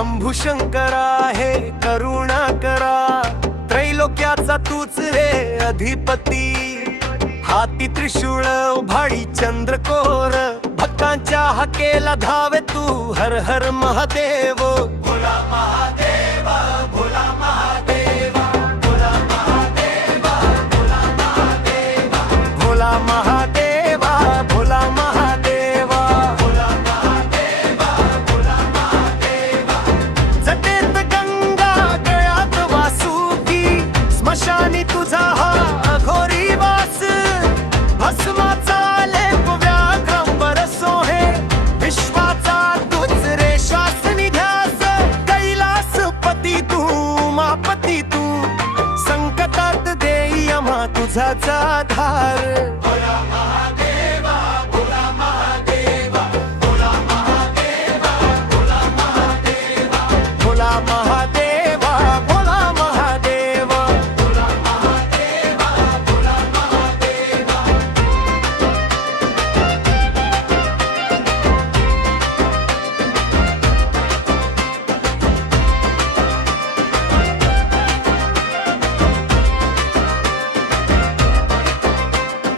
शंभू शंकरा हे करुणा करा, त्रैलोक्याचा तूच रे अधिपती। हाती त्रिशूळ उभाळी चंद्रकोर, भक्तांच्या हाकेला धावे तू हर हर महादेव। भोला महादेव भोला महादेव भोला महादेव भोला महादेव भोला महादेव भोला महादेव भोला महादेव भोला महादेव। जटेत गंगा गळ्यात वासुकी, स्मशानी तुझा हा अघोरी वास। भस्माचा लेप व्याघ्रांबर सोहे, विश्वाचा तूच रे श्वास निध्यास। कैलासपती तू मापती तू, संकटात देई आम्हा तुझाच आधार। भोला महादेव भोला महादेव भोला महादेव भोला महादेव भोला महादेव भोला महादेव भोला महादेव भोला महादेव।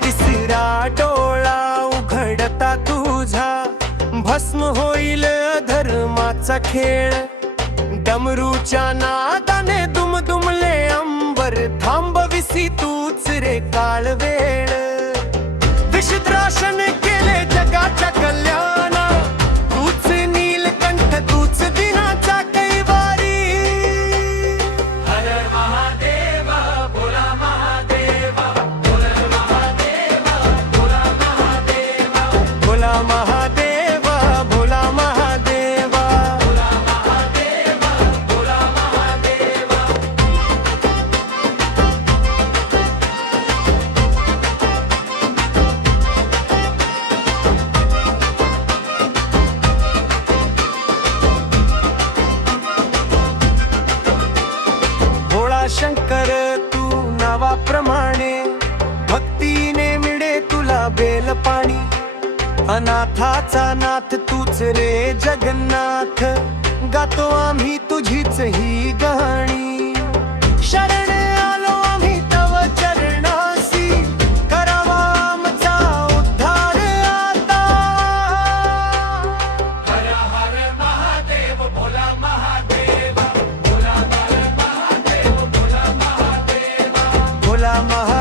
तिसरा डोळा उघडता तुझा, भस्म होईल धर्माचा खेळ। डमरूच्या नादाने दुमदुमले अंबर, थांबविसी तूच रे काळ वेळ। विषद्राशन केले जगाच्या कल्याणा, तूच नीलकंठ तूच दिनाचा कैवारी। हर महादेव भोला महादेव भोला महादेव भोला महादेव भोला महादेव भोला महादेव भोला महादेव भोला महादेव। भोळा शंकर तू नावाप्रमाणे, भक्तीने मिळे तुला बेल पाणी। अनाथाचा नाथ तूच रे जगन्नाथ, गातो आम्ही तुझीच ही गाणी। शरण आलो आम्ही तव चरणासी, करावा आमचा उद्धार आता। हर हर महादेव भोला महादेव भोला महादेव भोला महादेव भोला महादेव।